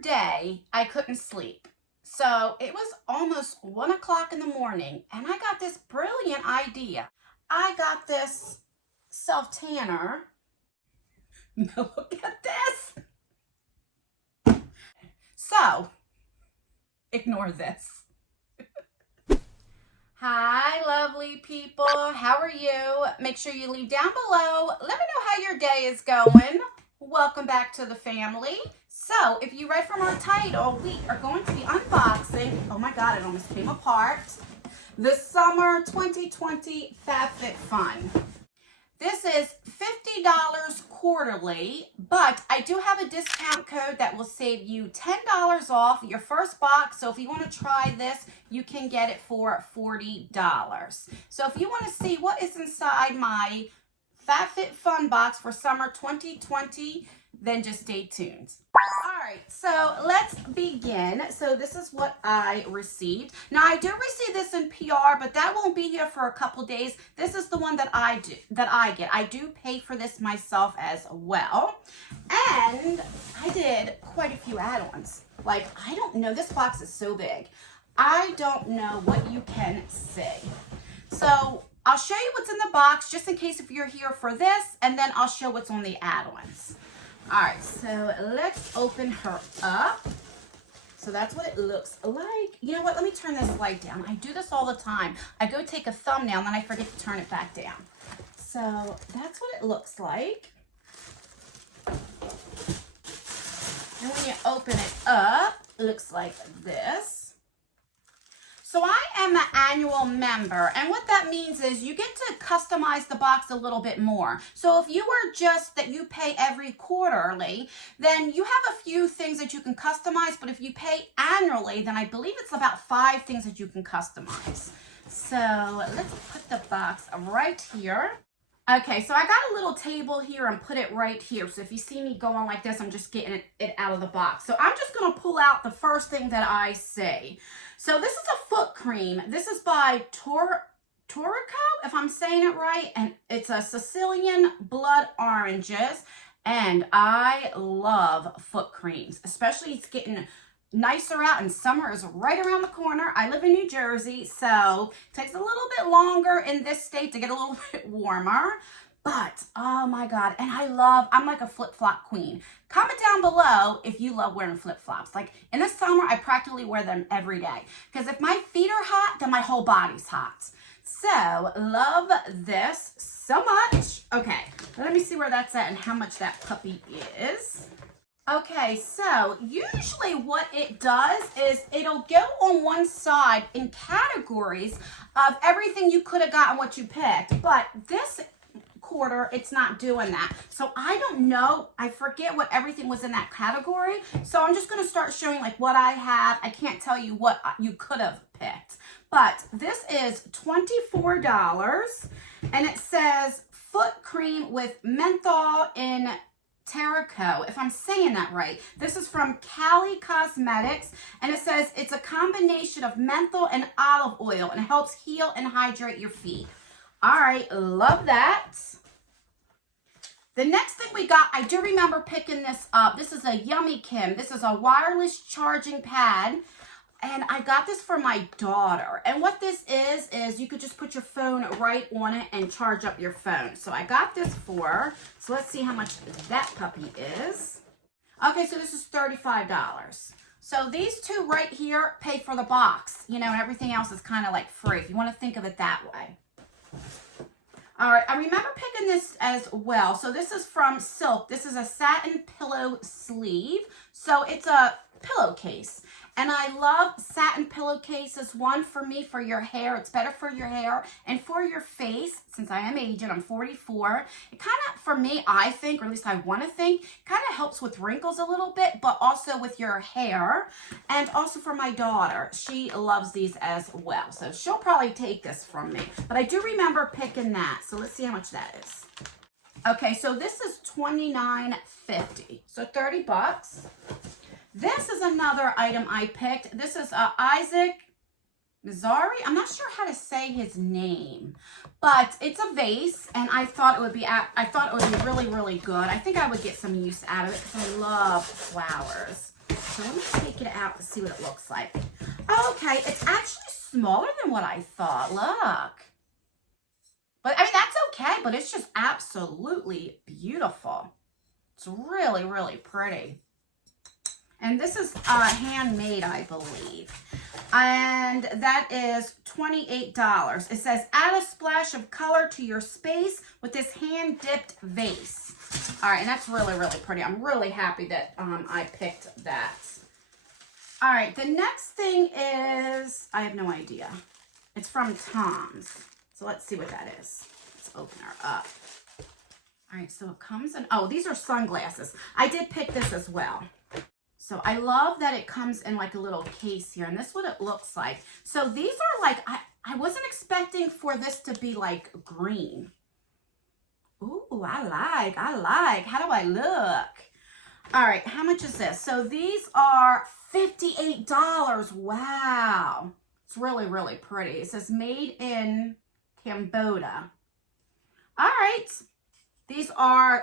day, I couldn't sleep. So it was almost 1 o'clock in the morning, and I got this brilliant idea. I got this self-tanner. Look at this. So, ignore this. Hi, lovely people. How are you? Make sure you leave down below. Let me know how your day is going. Welcome back to the family. So, if you read from our title, we are going to be unboxing, oh my God, it almost came apart, the Summer 2020 FABFITFUN. This is $50 quarterly, but I do have a discount code that will save you $10 off your first box. So if you want to try this, you can get it for $40. So if you want to see what is inside my FABFITFUN box for summer 2020, then just stay tuned. All right, so let's begin. So this is what I received. Now I do receive this in PR, but that won't be here for a couple days. This is the one that I get. I do pay for this myself as well. And I did quite a few add-ons. Like, I don't know, this box is so big. I don't know what you can see. So I'll show you what's in the box just in case if you're here for this, and then I'll show what's on the add-ons. All right, so let's open her up. So that's what it looks like. You know what? Let me turn this light down. I do this all the time. I go take a thumbnail and then I forget to turn it back down. So that's what it looks like. And when you open it up, it looks like this. So I am an annual member, and what that means is you get to customize the box a little bit more. So if you were just that you pay every quarterly, then you have a few things that you can customize, but if you pay annually, then I believe it's about 5 things that you can customize. So let's put the box right here. Okay, so I got a little table here and put it right here. So if you see me going like this, I'm just getting it out of the box. So I'm just going to pull out the first thing that I see. So this is a foot cream. This is by Torico, if I'm saying it right. And it's a Sicilian blood oranges. And I love foot creams, especially it's getting nicer out and summer is right around the corner. I live in New Jersey, so it takes a little bit longer in this state to get a little bit warmer. But, oh my God, and I'm like a flip-flop queen. Comment down below if you love wearing flip-flops. Like, in the summer, I practically wear them every day. Because if my feet are hot, then my whole body's hot. So, love this so much. Okay, let me see where that's at and how much that puppy is. Okay, so usually what it does is it'll go on one side in categories of everything you could have gotten what you picked. But this quarter, it's not doing that. So I don't know. I forget what everything was in that category. So I'm just going to start showing like what I have. I can't tell you what you could have picked. But this is $24. And it says foot cream with menthol in Torico, if I'm saying that right. This is from Cali Cosmetics, and it says it's a combination of menthol and olive oil, and it helps heal and hydrate your feet. All right, love that. The next thing we got, I do remember picking this up. This is a Yummy Kim. This is a wireless charging pad. And I got this for my daughter. And what this is you could just put your phone right on it and charge up your phone. So I got this for her. So let's see how much that puppy is. Okay, so this is $35. So these two right here pay for the box, you know, and everything else is kind of like free, if you want to think of it that way. All right, I remember picking this as well. So this is from Silk. This is a satin pillow sleeve. So it's a pillowcase. And I love satin pillowcases. One, for me, for your hair. It's better for your hair and for your face. Since I am aging, I'm 44. It kind of, for me, I think, or at least I want to think, kind of helps with wrinkles a little bit, but also with your hair. And also for my daughter. She loves these as well. So she'll probably take this from me. But I do remember picking that. So let's see how much that is. Okay, so this is $29.50. So 30 bucks. This is another item I picked. This is Isaac Mazzari. I'm not sure how to say his name, but it's a vase, and I thought it would be really, really good. I think I would get some use out of it because I love flowers. so let me take it out to see what it looks like. Okay, it's actually smaller than what I thought. Look. But I mean, that's okay, but it's just absolutely beautiful. It's really, really pretty. And this is handmade, I believe. And that is $28. It says, add a splash of color to your space with this hand-dipped vase. All right, and that's really, really pretty. I'm really happy that I picked that. All right, the next thing is, I have no idea. It's from Tom's. So let's see what that is. Let's open her up. All right, so it comes in, oh, these are sunglasses. I did pick this as well. So I love that it comes in like a little case here, and this is what it looks like. So these are like, I wasn't expecting for this to be like green. Ooh, I like. How do I look? All right, how much is this? So these are $58. Wow. It's really, really pretty. It says made in Cambodia. All right. These are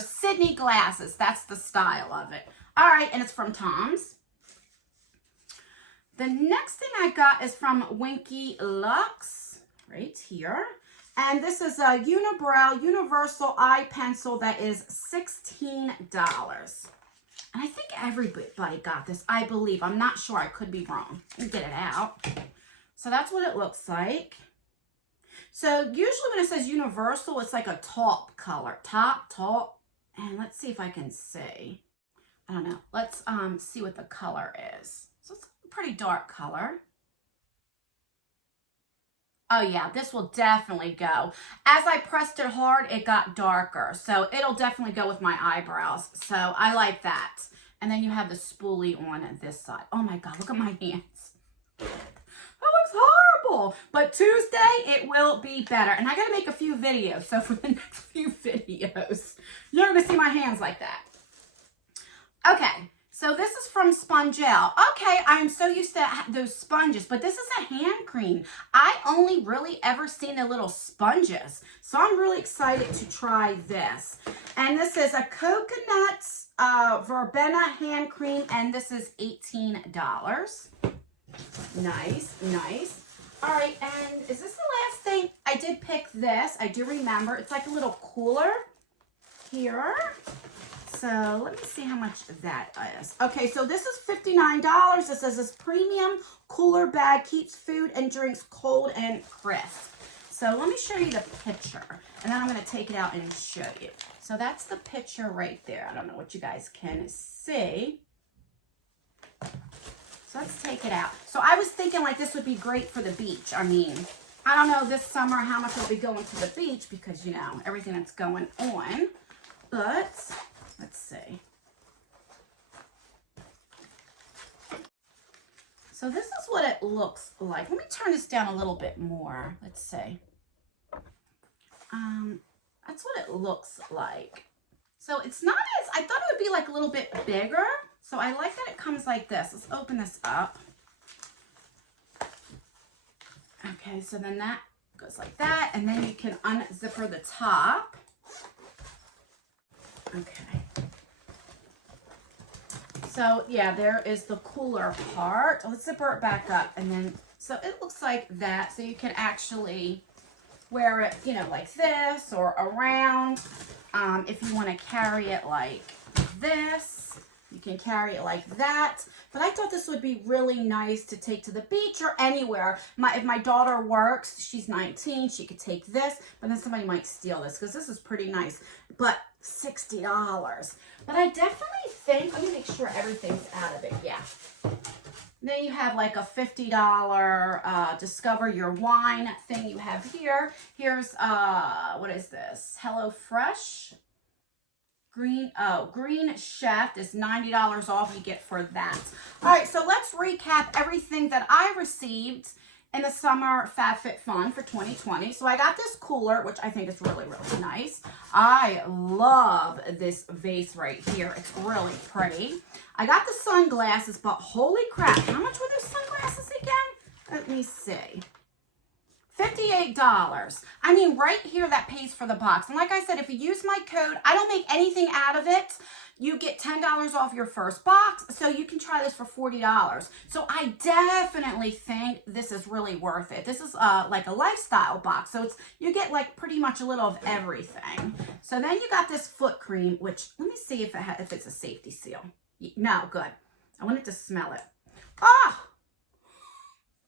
Sidney Glasses. That's the style of it. All right, and it's from Tom's. The next thing I got is from Winky Lux, right here. And this is a Unibrow Universal Eye Pencil that is $16. And I think everybody got this, I believe. I'm not sure. I could be wrong. Let me get it out. So that's what it looks like. So usually when it says universal, it's like a taupe color. Taupe. And let's see if I can see. I don't know. Let's see what the color is. So it's a pretty dark color. Oh yeah, this will definitely go. As I pressed it hard, it got darker. So it'll definitely go with my eyebrows. So I like that. And then you have the spoolie on this side. Oh my God, look at my hands. That looks horrible. But Tuesday, it will be better. And I got to make a few videos. So for the next few videos, you're going to see my hands like that. Okay. So this is from Spongel. Okay, I'm so used to those sponges, but this is a hand cream. I only really ever seen the little sponges. So I'm really excited to try this. And this is a coconut verbena hand cream, and this is $18. Nice, nice. All right, and is this the last thing? I did pick this. I do remember. It's like a little cooler here. So let me see how much that is. Okay, so this is $59. It says this premium cooler bag keeps food and drinks cold and crisp. So let me show you the picture, and then I'm going to take it out and show you. So that's the picture right there. I don't know what you guys can see. So let's take it out. So I was thinking like this would be great for the beach. I mean, I don't know this summer how much I'll be going to the beach because, you know, everything that's going on. But let's see. So this is what it looks like. Let me turn this down a little bit more. Let's see. That's what it looks like. So it's not as, I thought it would be like a little bit bigger. So I like that it comes like this. Let's open this up. Okay, so then that goes like that. And then you can unzipper the top. Okay. So yeah, there is the cooler part. Let's zipper it back up. And then, so it looks like that. So you can actually wear it, you know, like this or around. If you want to carry it like this, you can carry it like that. But I thought this would be really nice to take to the beach or anywhere. If my daughter works, she's 19, she could take this, but then somebody might steal this because this is pretty nice. But $60. But I definitely think, let me make sure everything's out of it. Yeah. Then you have like a $50 Discover Your Wine thing you have here. Here's, what is this? HelloFresh. Green Chef is $90 off you get for that. All right, so let's recap everything that I received in the summer FabFitFun for 2020. So I got this cooler, which I think is really, really nice. I love this vase right here. It's really pretty. I got the sunglasses, but holy crap, how much were those sunglasses again? Let me see. $58. I mean, right here, that pays for the box. And like I said, if you use my code, I don't make anything out of it. you get $10 off your first box. So you can try this for $40. So I definitely think this is really worth it. This is like a lifestyle box. So you get like pretty much a little of everything. So then you got this foot cream, which let me see if it's a safety seal. No, good. I wanted to smell it. Ah!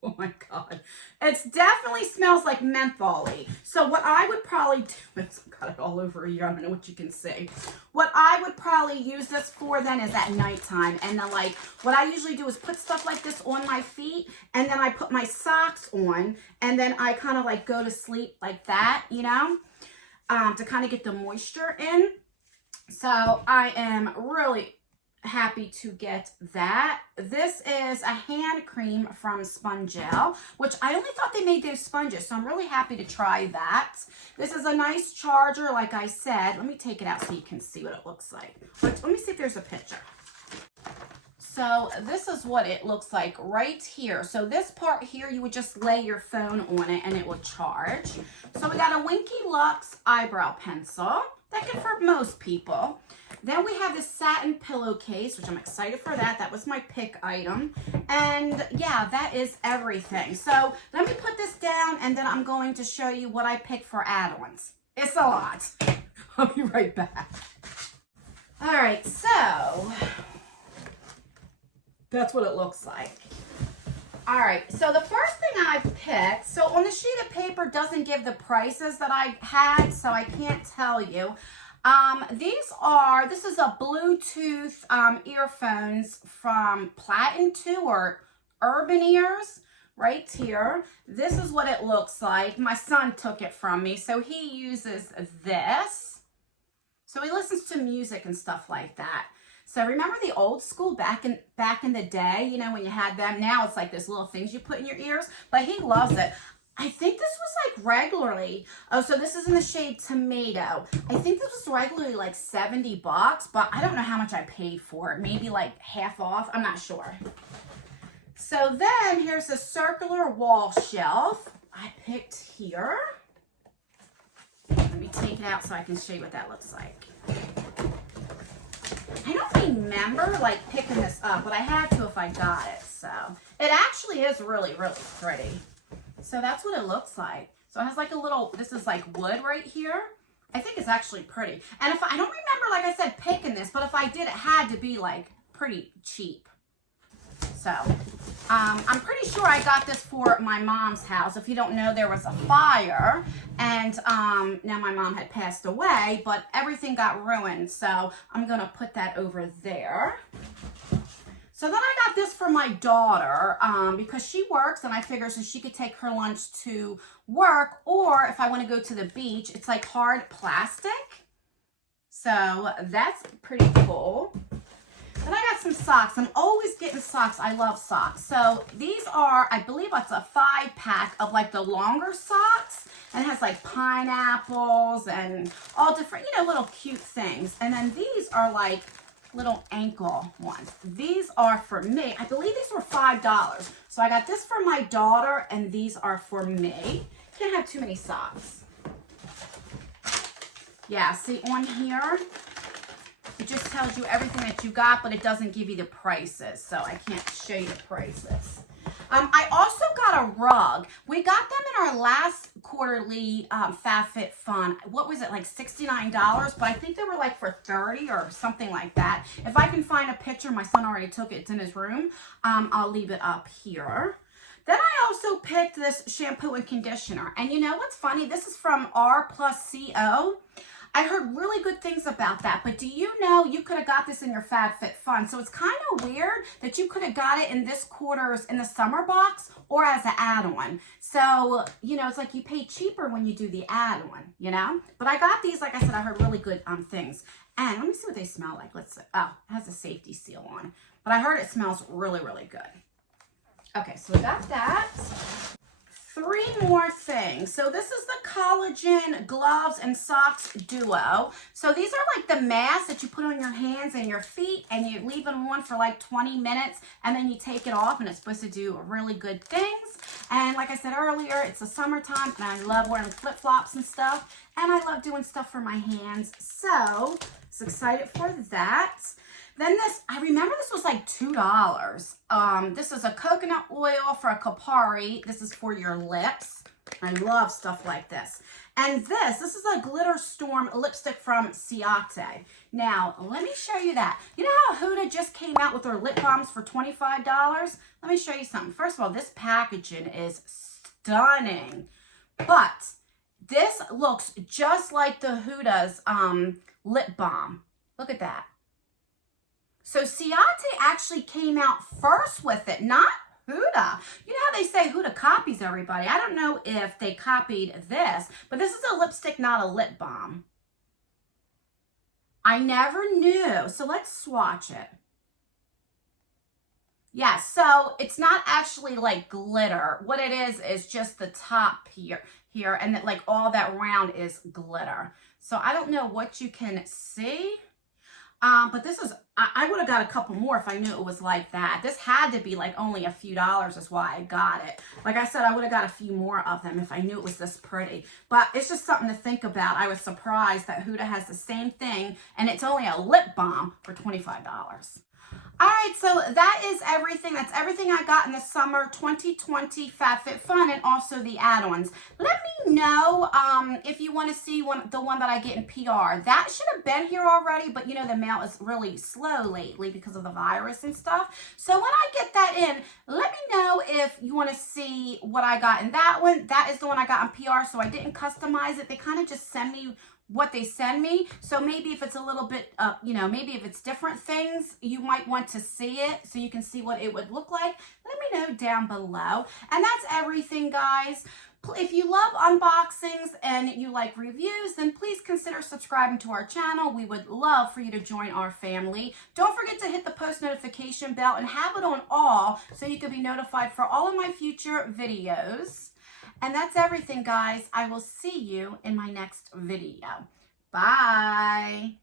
Oh my God. It definitely smells like menthol-y. So what I would probably do is, I've got it all over here. I don't know what you can see. What I would probably use this for then is at nighttime. And then like, what I usually do is put stuff like this on my feet. And then I put my socks on. And then I kind of like go to sleep like that, you know, to kind of get the moisture in. So I am really happy to get that. This is a hand cream from Spongel, which I only thought they made those sponges, so I'm really happy to try that. This is a nice charger, like I said. Let me take it out so you can see what it looks like. Let me see if there's a picture. So this is what it looks like right here. So this part here, you would just lay your phone on it and it will charge. So we got a Winky Lux eyebrow pencil. That can for most people. Then we have this satin pillowcase, which I'm excited for that. That was my pick item. And yeah, that is everything. So let me put this down and then I'm going to show you what I picked for add-ons. It's a lot. I'll be right back. All right, so that's what it looks like. All right, so the first thing I picked, so on the sheet of paper doesn't give the prices that I had, so I can't tell you. This is a Bluetooth earphones from Platin 2 or Urban Ears right here. This is what it looks like. My son took it from me, so he uses this. So he listens to music and stuff like that. So remember the old school back in the day, you know, when you had them? Now it's like those little things you put in your ears, but he loves it. I think this was like regularly, oh, so this is in the shade Tomato. I think this was regularly like $70, but I don't know how much I paid for it. Maybe like half off, I'm not sure. So then here's a circular wall shelf I picked here. Let me take it out so I can show you what that looks like. I don't remember like picking this up, but I had to if I got it. So it actually is really, really pretty. So that's what it looks like. So it has like a little, this is like wood right here. I think it's actually pretty. And if I don't remember, like I said, picking this, but if I did, it had to be like pretty cheap. So I'm pretty sure I got this for my mom's house. If you don't know, there was a fire and now my mom had passed away, but everything got ruined. So I'm going to put that over there. So then I got this for my daughter because she works and I figured so she could take her lunch to work, or if I want to go to the beach, it's like hard plastic. So that's pretty cool. Then I got some socks. I'm always getting socks. I love socks. So these are, I believe it's a 5-pack of like the longer socks. And it has like pineapples and all different, you know, little cute things. And then these are like little ankle ones. These are for me. I believe these were $5. So I got this for my daughter and these are for me. Can't have too many socks. Yeah, see on here, it just tells you everything that you got, but it doesn't give you the prices. So I can't show you the prices. I also got a rug. We got them in our last quarterly FABFITFUN. What was it, like $69? But I think they were like for $30 or something like that. If I can find a picture, my son already took it. It's in his room. I'll leave it up here. Then I also picked this shampoo and conditioner. And you know what's funny? This is from R+CO. I heard really good things about that, but do you know you could have got this in your FABFITFUN? So it's kind of weird that you could have got it in this quarter's in the summer box or as an add-on. So, you know, it's like you pay cheaper when you do the add-on, you know? But I got these, like I said, I heard really good things. And let me see what they smell like. Let's see. Oh, it has a safety seal on. But I heard it smells really, really good. Okay, so we got that. 3 more things. So this is the Collagen gloves and socks duo. So these are like the masks that you put on your hands and your feet and you leave them on for like 20 minutes and then you take it off and it's supposed to do really good things. And like I said earlier, it's the summertime and I love wearing flip-flops and stuff and I love doing stuff for my hands. So So excited for that. Then this, I remember this was like $2. This is a coconut oil for a Kapari. This is for your lips. I love stuff like this. And this is a Glitter Storm lipstick from Ciate. Now, let me show you that. You know how Huda just came out with their lip balms for $25? Let me show you something. First of all, this packaging is stunning. But this looks just like the Huda's lip balm. Look at that. So Ciate actually came out first with it, not Huda. You know how they say Huda copies everybody? I don't know if they copied this, but this is a lipstick, not a lip balm. I never knew. So let's swatch it. Yeah, so it's not actually like glitter. What it is just the top here, and that like all that round is glitter. So I don't know what you can see. But this is, I would have got a couple more if I knew it was like that. This had to be like only a few dollars is why I got it. Like I said, I would have got a few more of them if I knew it was this pretty. But it's just something to think about. I was surprised that Huda has the same thing and it's only a lip balm for $25. All right, so that is everything. That's everything I got in the summer 2020 FabFitFun and also the add-ons. Let me know if you want to see the one that I get in PR. That should have been here already, but you know the mail is really slow lately because of the virus and stuff. So when I get that in, let me know if you want to see what I got in that one. That is the one I got in PR, so I didn't customize it. They kind of just send me what they send me. So maybe if it's a little bit, you know, maybe if it's different things, you might want to see it so you can see what it would look like. Let me know down below. And that's everything, guys. If you love unboxings and you like reviews, then please consider subscribing to our channel. We would love for you to join our family. Don't forget to hit the post notification bell and have it on all so you can be notified for all of my future videos. And that's everything, guys. I will see you in my next video. Bye.